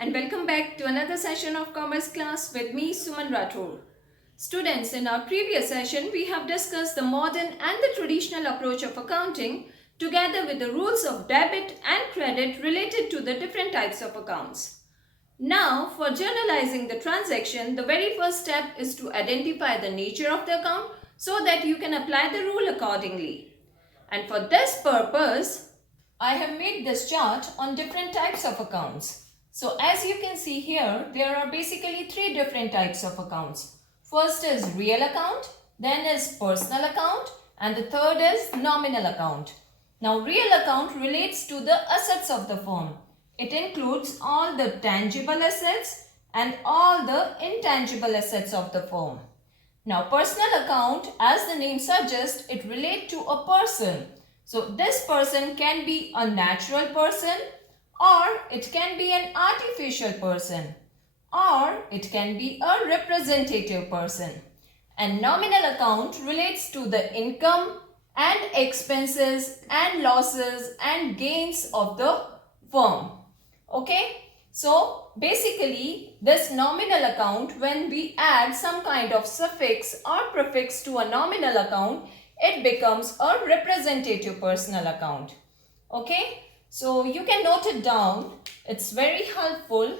and welcome back to another session of Commerce class with me, Suman Rathore. Students, in our previous session, we have discussed the modern and the traditional approach of accounting together with the rules of debit and credit related to the different types of accounts. Now, for journalizing the transaction, the very first step is to identify the nature of the account so that you can apply the rule accordingly. And for this purpose, I have made this chart on different types of accounts. So as you can see here, there are basically three different types of accounts. First is real account, then is personal account, and the third is nominal account. Now real account relates to the assets of the firm. It includes all the tangible assets and all the intangible assets of the firm. Now personal account, as the name suggests, it relates to a person. So this person can be a natural person, or it can be an artificial person, or it can be a representative person. And nominal account relates to the income and expenses and losses and gains of the firm. Okay, so basically this nominal account, when we add some kind of suffix or prefix to a nominal account, it becomes a representative personal account. Okay, so you can note it down. It's very helpful.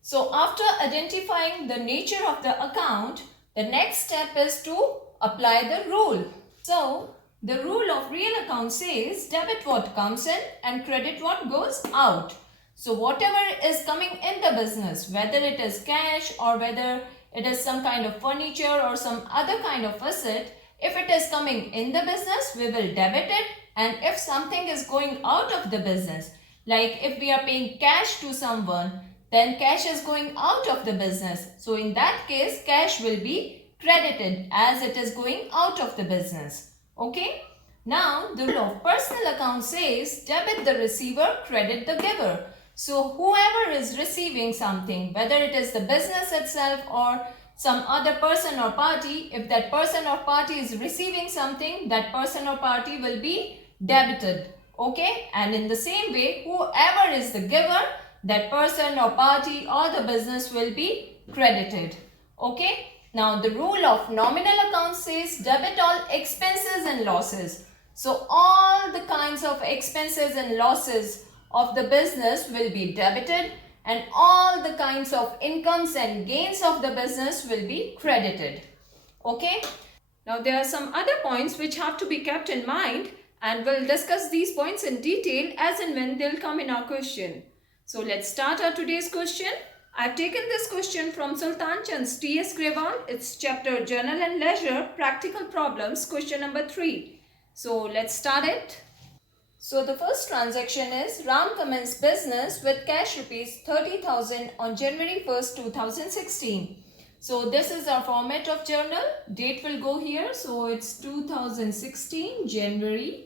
So after identifying the nature of the account, the next step is to apply the rule. So the rule of real account says debit what comes in and credit what goes out. So whatever is coming in the business, whether it is cash or whether it is some kind of furniture or some other kind of asset, if it is coming in the business, we will debit it. And if something is going out of the business, like if we are paying cash to someone, then cash is going out of the business. So in that case, cash will be credited as it is going out of the business. Okay. Now, the rule of personal account says debit the receiver, credit the giver. So whoever is receiving something, whether it is the business itself or some other person or party, if that person or party is receiving something, that person or party will be debited. Okay, and in the same way, whoever is the giver, that person or party or the business will be credited. Okay, now the rule of nominal account says debit all expenses and losses. So all the kinds of expenses and losses of the business will be debited, and all the kinds of incomes and gains of the business will be credited. Okay. Now there are some other points which have to be kept in mind, and we'll discuss these points in detail as and when they'll come in our question. So let's start our today's question. I've taken this question from Sultan Chand's T.S. Grewal. It's chapter Journal and Leisure, Practical Problems, question number 3. So let's start it. So the first transaction is Ram commenced business with cash rupees 30,000 on January 1st, 2016. So this is our format of journal. Date will go here. So it's 2016 January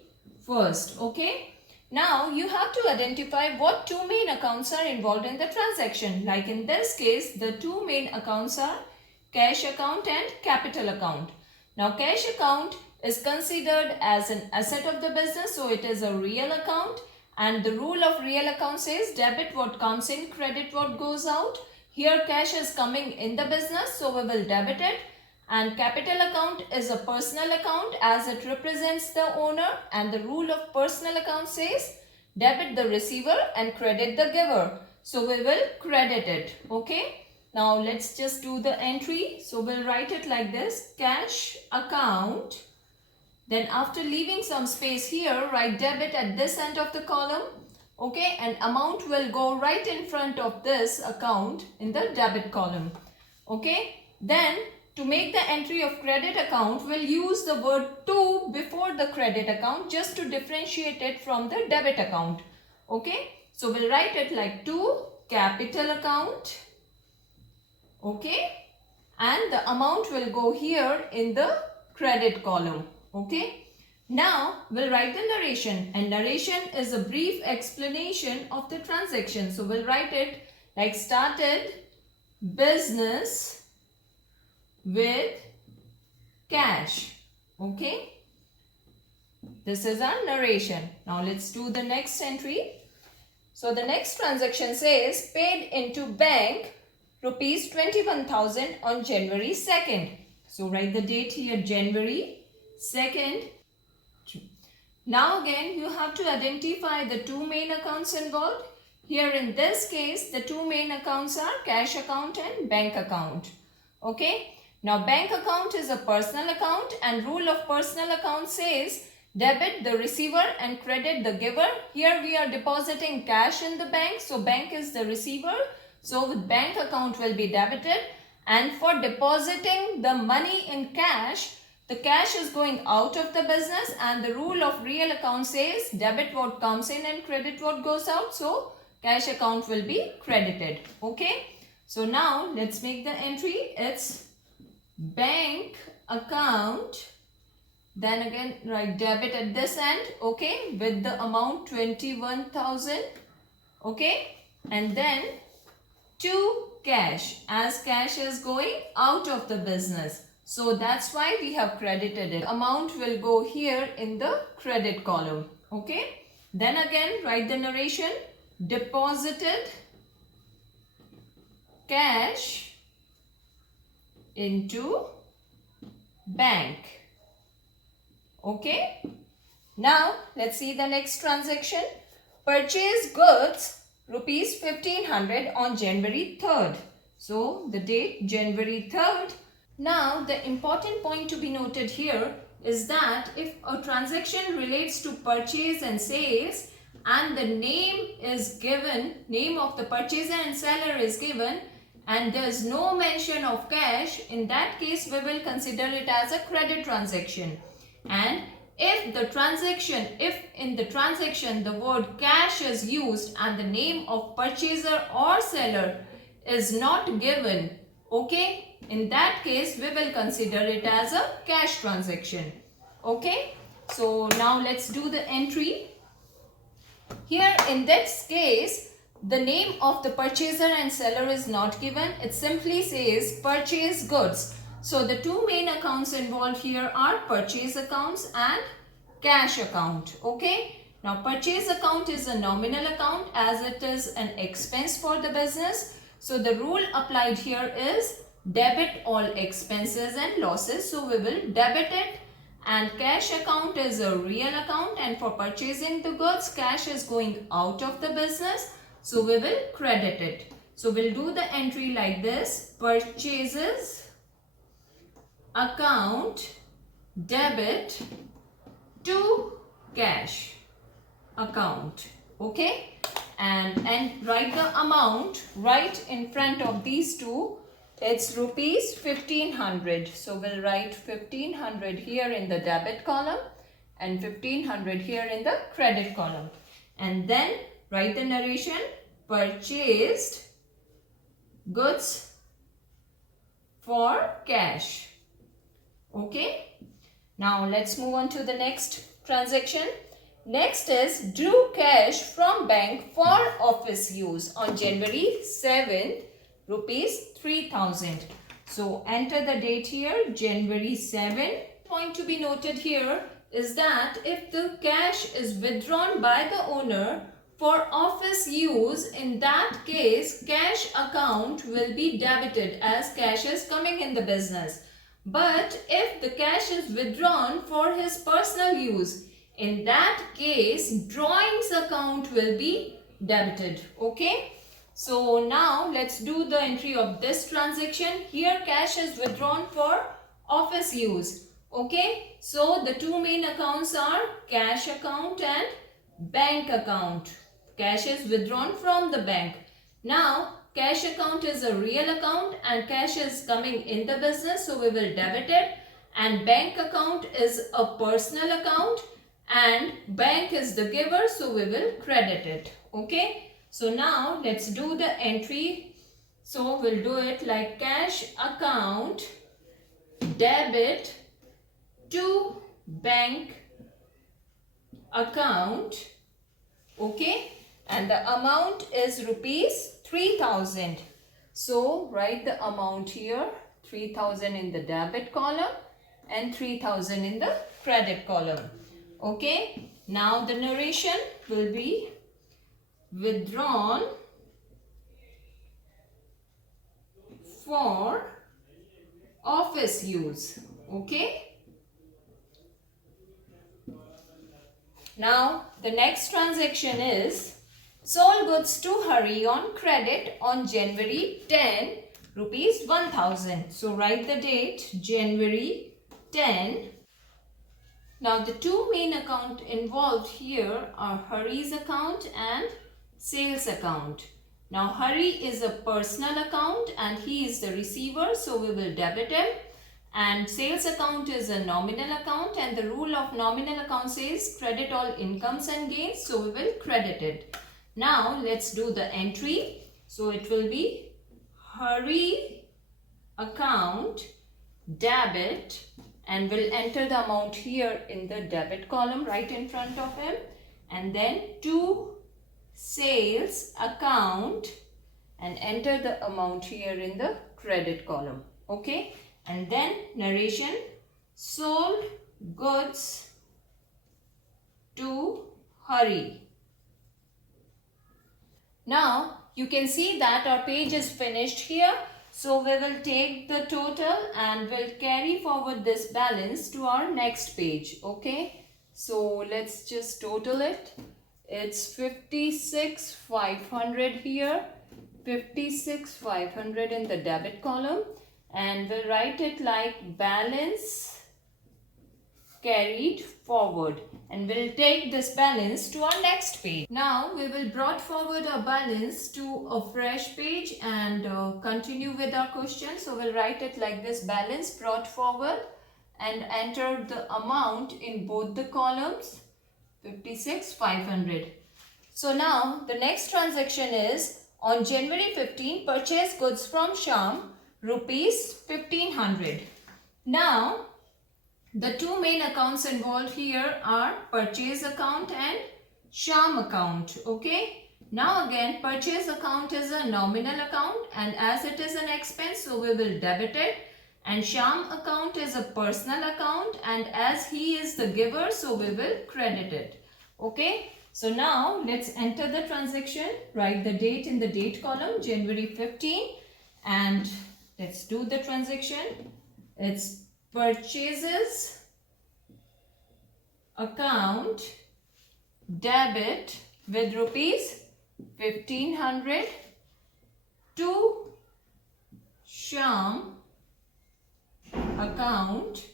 1st. Okay. Now you have to identify what two main accounts are involved in the transaction. Like in this case, the two main accounts are cash account and capital account. Now cash account is considered as an asset of the business, so it is a real account, and the rule of real account says debit what comes in, credit what goes out. Here cash is coming in the business, so we will debit it. And capital account is a personal account as it represents the owner, and the rule of personal account says debit the receiver and credit the giver, so we will credit it. Okay, now let's just do the entry. So we'll write it like this: cash account. Then after leaving some space here, write debit at this end of the column. Okay, and amount will go right in front of this account in the debit column. Okay, then to make the entry of credit account, we'll use the word to before the credit account just to differentiate it from the debit account. Okay, so we'll write it like to capital account. Okay, and the amount will go here in the credit column. Okay, now we'll write the narration, and narration is a brief explanation of the transaction. So we'll write it like started business with cash. Okay, this is our narration. Now let's do the next entry. So the next transaction says paid into bank rupees 21,000 on January 2nd. So write the date here, January 2nd. Now again you have to identify the two main accounts involved. Here in this case the two main accounts are cash account and bank account. Okay. Now bank account is a personal account and rule of personal account says debit the receiver and credit the giver. Here we are depositing cash in the bank. So bank is the receiver. So with bank account will be debited, and for depositing the money in cash, the cash is going out of the business, and the rule of real account says debit what comes in and credit what goes out. So cash account will be credited. Okay. So now let's make the entry. It's bank account. Then again write debit at this end. Okay. With the amount 21,000. Okay. And then to cash, as cash is going out of the business. So that's why we have credited it. Amount will go here in the credit column. Okay. Then again write the narration. Deposited cash into bank. Okay. Now let's see the next transaction. Purchase goods rupees 1,500 on January 3rd. So the date January 3rd. Now the important point to be noted here is that if a transaction relates to purchase and sales and the name is given, name of the purchaser and seller is given, and there is no mention of cash, in that case we will consider it as a credit transaction. And if in the transaction the word cash is used and the name of purchaser or seller is not given, okay, in that case we will consider it as a cash transaction. Okay. So now let's do the entry. Here in this case the name of the purchaser and seller is not given. It simply says purchase goods. So the two main accounts involved here are purchase accounts and cash account. Okay. Now purchase account is a nominal account as it is an expense for the business. So the rule applied here is debit all expenses and losses. So we will debit it. And cash account is a real account, and for purchasing the goods cash is going out of the business. So we will credit it. So we'll do the entry like this. Purchases account debit to cash account. Okay. And write the amount right in front of these two. It's rupees 1,500. So we'll write 1,500 here in the debit column and 1,500 here in the credit column. And then write the narration. Purchased goods for cash. Okay. Now let's move on to the next transaction. Next is drew cash from bank for office use on January 7th, rupees 3,000. So enter the date here, January 7. Point to be noted here is that if the cash is withdrawn by the owner for office use, in that case cash account will be debited as cash is coming in the business. But if the cash is withdrawn for his personal use, in that case drawings account will be debited. Okay. So now let's do the entry of this transaction. Here cash is withdrawn for office use. Okay. So the two main accounts are cash account and bank account. Cash is withdrawn from the bank. Now cash account is a real account and cash is coming in the business. So we will debit it. And bank account is a personal account and bank is the giver. So we will credit it. Okay. So now let's do the entry. So we'll do it like cash account debit to bank account. Okay. And the amount is rupees 3,000. So write the amount here, 3,000 in the debit column and 3,000 in the credit column. Okay. Now the narration will be withdrawn for office use. Okay. Now the next transaction is sold goods to Hari on credit on January 10, rupees 1000. So write the date January 10. Now the two main accounts involved here are Hari's account and sales account. Now Hari is a personal account and he is the receiver, so we will debit him. And sales account is a nominal account, and the rule of nominal account says credit all incomes and gains, so we will credit it. Now let's do the entry. So it will be Hari account debit, and we'll enter the amount here in the debit column right in front of him, and then to sales account and enter the amount here in the credit column. Okay. And then narration, sold goods to Hari. Now you can see that our page is finished here. So we will take the total and we'll carry forward this balance to our next page. Okay. So let's just total it. It's 56,500 here, 56,500 in the debit column. And we'll write it like balance carried forward, and we'll take this balance to our next page. Now we will brought forward our balance to a fresh page and continue with our question. So we'll write it like this: balance brought forward, and enter the amount in both the columns, 56,500. So now the next transaction is on January 15, purchase goods from Shyam, rupees 1,500. Now the two main accounts involved here are purchase account and Shyam account. Okay. Now again, purchase account is a nominal account, and as it is an expense, so we will debit it. And Shyam account is a personal account, and as he is the giver, so we will credit it. Okay. So now let's enter the transaction. Write the date in the date column, January 15, and let's do the transaction. It's purchases account debit with rupees 1,500 to Shyam account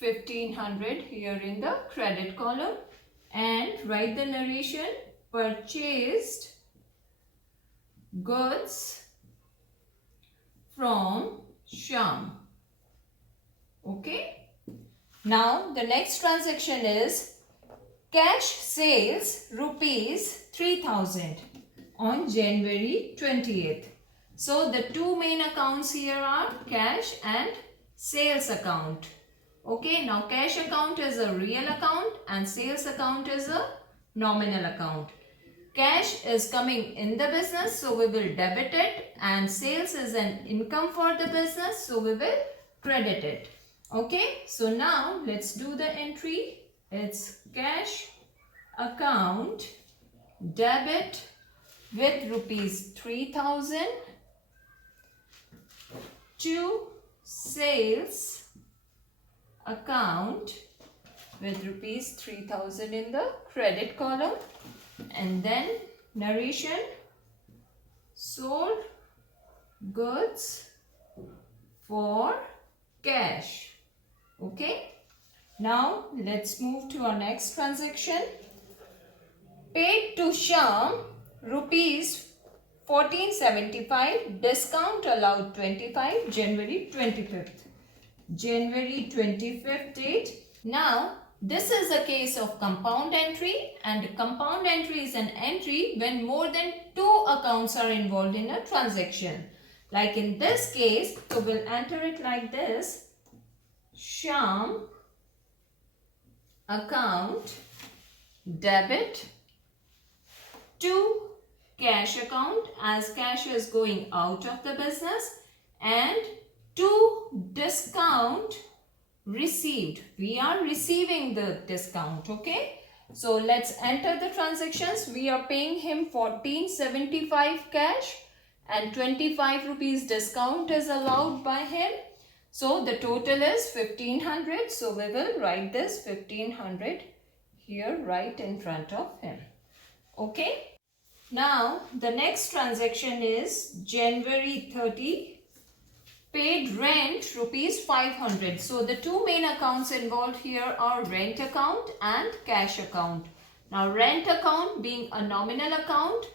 1,500 here in the credit column, and write the narration: purchased goods from Shyam. Okay. Now the next transaction is cash sales rupees 3,000 on January 20th. So the two main accounts here are cash and sales account. Okay. Now cash account is a real account and sales account is a nominal account. Cash is coming in the business, so we will debit it, and sales is an income for the business, so we will credit it. Okay, so now let's do the entry. It's cash account debit with rupees 3,000 to sales account with rupees 3,000 in the credit column, and then narration: sold goods for cash. Okay. Now let's move to our next transaction. Paid to Shyam rupees 1475, discount allowed 25, January 25th. January 25th date. Now this is a case of compound entry, and compound entry is an entry when more than two accounts are involved in a transaction. Like in this case, so we'll enter it like this: Shyam account debit to cash account, as cash is going out of the business, and to discount received. We are receiving the discount. Okay. So let's enter the transactions. We are paying him 1475 cash and 25 rupees discount is allowed by him. So the total is 1500. So we will write this 1500 here right in front of him. Okay. Now the next transaction is January 30. Paid rent rupees 500. So the two main accounts involved here are rent account and cash account. Now rent account being a nominal account,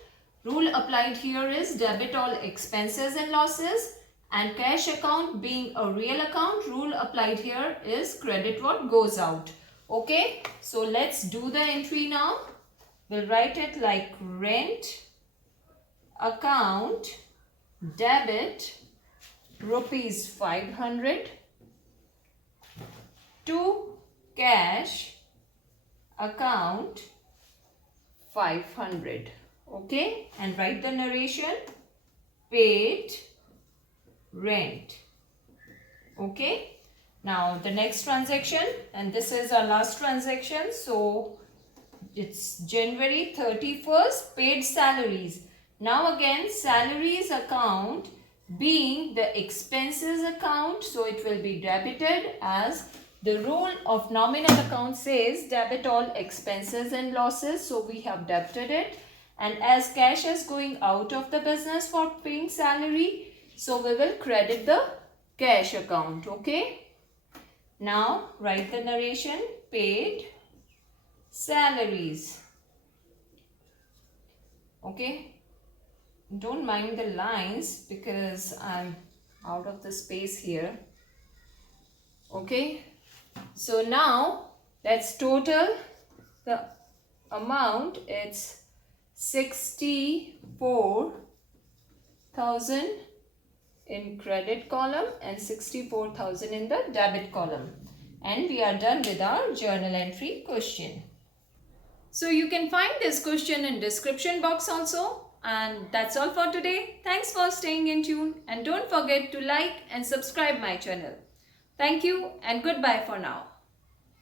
rule applied here is debit all expenses and losses, and cash account being a real account, rule applied here is credit what goes out. Okay, so let's do the entry now. We'll write it like rent account debit rupees 500 to cash account 500. Okay, and write the narration paid rent. Okay, now the next transaction, and this is our last transaction, so it's January 31st, paid salaries. Now again, salaries account being the expenses account, so it will be debited, as the rule of nominal account says debit all expenses and losses, so we have debited it. And as cash is going out of the business for paying salary, so we will credit the cash account. Okay, now write the narration paid salaries. Okay, don't mind the lines because I'm out of the space here. Okay, so now let's total the amount. It's 64,000 in credit column and 64,000 in the debit column, and we are done with our journal entry question. So you can find this question in description box also. And that's all for today. Thanks for staying in tune, and don't forget to like and subscribe my channel. Thank you and goodbye for now.